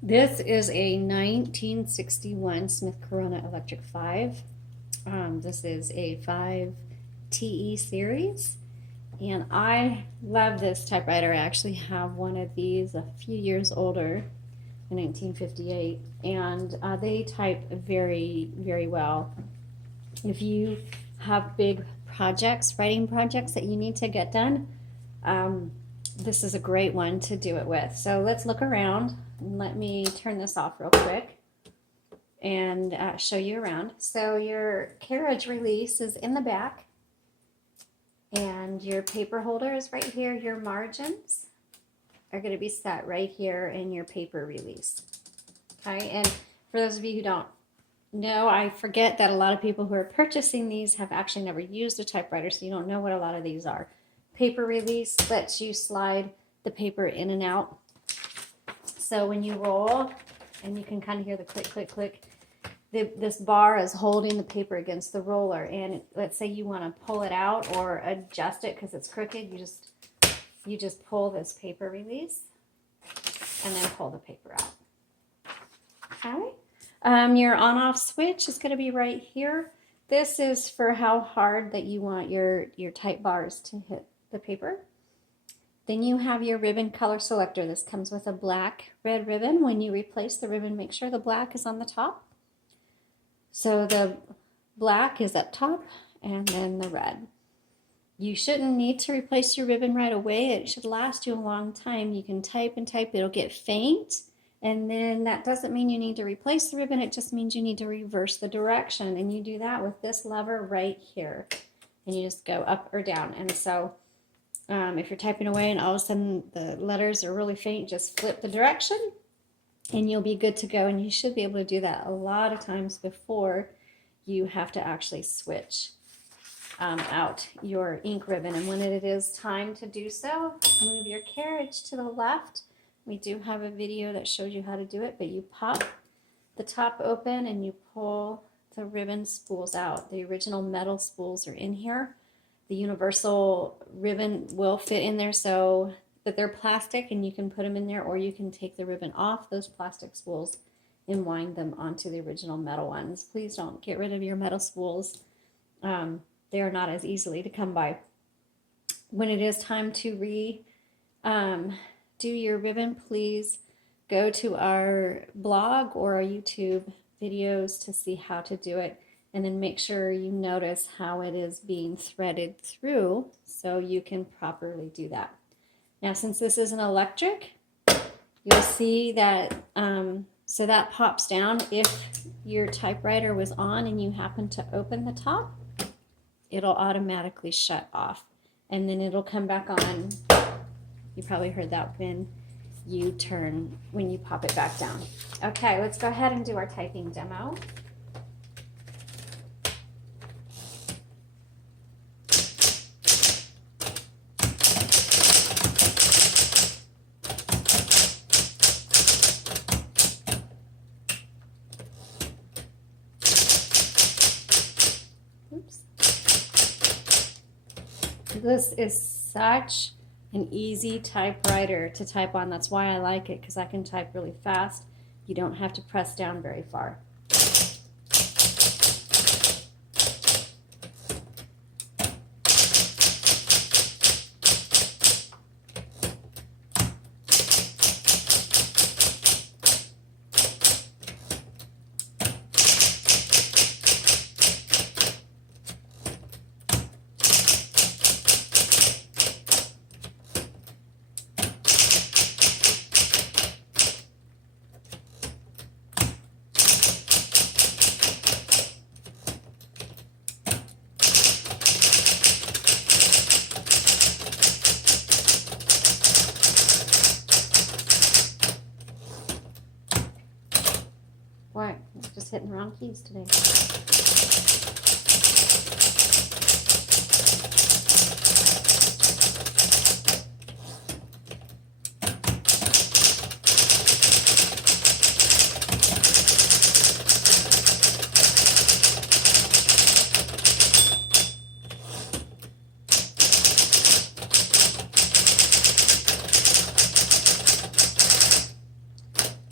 This is a 1961 Smith Corona Electric 5. This is a 5 TE series, and I love this typewriter. I actually have one of these a few years older, in 1958, and they type very, very well. If you have big projects, writing projects that you need to get done, um, this is a great one to do it with. So let's look around. Let me turn this off real quick and show you around. So your carriage release is in the back, and your paper holder is right here. Your margins are going to be set right here in your paper release. Okay, and for those of you who don't know, I forget that a lot of people who are purchasing these have actually never used a typewriter, so you don't know what a lot of these are. Paper release lets you slide the paper in and out. So when you roll, and you can kind of hear the click, click, click, this bar is holding the paper against the roller. And let's say you want to pull it out or adjust it because it's crooked, you just pull this paper release and then pull the paper out. Okay. Your on-off switch is going to be right here. This is for how hard that you want your type bars to hit the paper. Then you have your ribbon color selector. This comes with a black red ribbon. When you replace the ribbon, make sure the black is on the top. So the black is up top and then the red. You shouldn't need to replace your ribbon right away. It should last you a long time. You can type and type, it'll get faint. And then that doesn't mean you need to replace the ribbon. It just means you need to reverse the direction. And you do that with this lever right here. And you just go up or down. And so if you're typing away and all of a sudden the letters are really faint, just flip the direction and you'll be good to go. And you should be able to do that a lot of times before you have to actually switch out your ink ribbon. And when it is time to do so, move your carriage to the left. We do have a video that shows you how to do it, but you pop the top open and you pull the ribbon spools out. The original metal spools are in here. The universal ribbon will fit in there, but they're plastic and you can put them in there, or you can take the ribbon off those plastic spools and wind them onto the original metal ones. Please don't get rid of your metal spools. They are not as easily to come by. When it is time to do your ribbon, please go to our blog or our YouTube videos to see how to do it. And then make sure you notice how it is being threaded through so you can properly do that. Now, since this is an electric, you'll see that, so that pops down. If your typewriter was on and you happen to open the top, it'll automatically shut off. And then it'll come back on. You probably heard that when you pop it back down. Okay, let's go ahead and do our typing demo. Oops. This is such an easy typewriter to type on. That's why I like it, because I can type really fast. You don't have to press down very far. What? Just hitting the wrong keys today.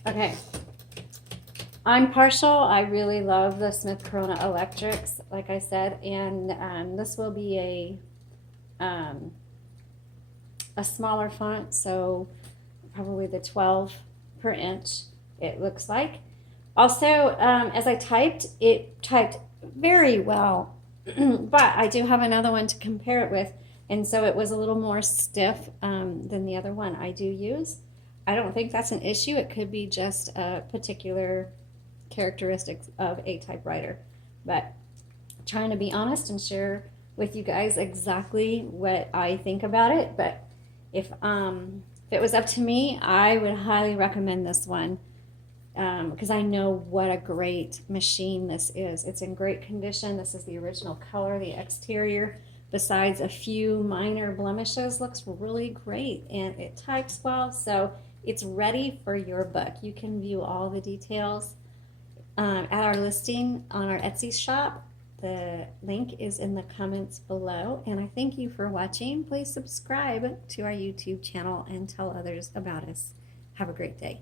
Okay. I'm partial. I really love the Smith Corona Electrics, like I said, and this will be a smaller font, so probably the 12 per inch it looks like. Also, as I typed, it typed very well, but I do have another one to compare it with, and so it was a little more stiff than the other one I do use. I don't think that's an issue. It could be just a particular characteristics of a typewriter, but trying to be honest and share with you guys exactly what I think about it. But if it was up to me, I would highly recommend this one because I know what a great machine this is. It's in great condition. This is the original color. The exterior, besides a few minor blemishes, looks really great, and it types well, so it's ready for your book. You can view all the details at our listing on our Etsy shop. The link is in the comments below, and I thank you for watching. Please subscribe to our YouTube channel and tell others about us. Have a great day.